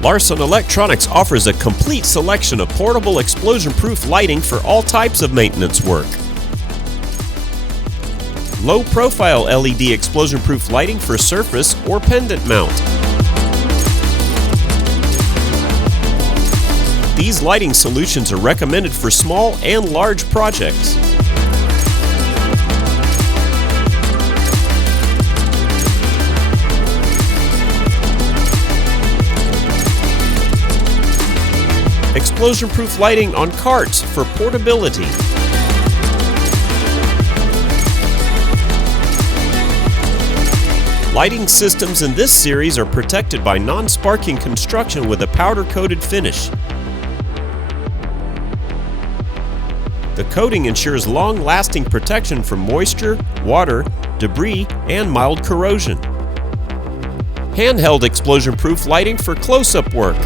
Larson Electronics offers a complete selection of portable explosion-proof lighting for all types of maintenance work. Low-profile LED explosion-proof lighting for surface or pendant mount. These lighting solutions are recommended for small and large projects. Explosion-proof lighting on carts for portability. Lighting systems in this series are protected by non-sparking construction with a powder-coated finish. The coating ensures long-lasting protection from moisture, water, debris, and mild corrosion. Handheld explosion-proof lighting for close-up work.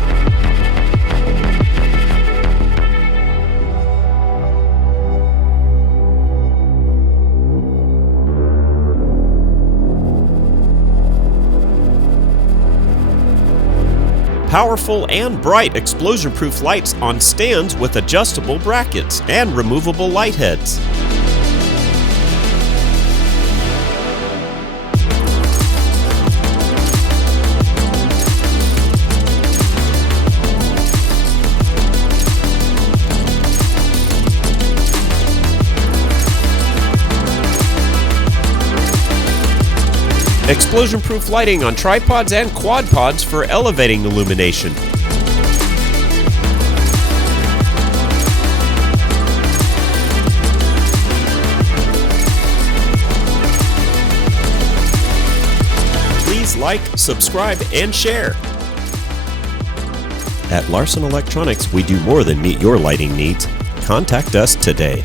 Powerful and bright explosion-proof lights on stands with adjustable brackets and removable light heads. Explosion-proof lighting on tripods and quad pods for elevating illumination. Please like, subscribe, and share. At Larson Electronics, we do more than meet your lighting needs. Contact us today.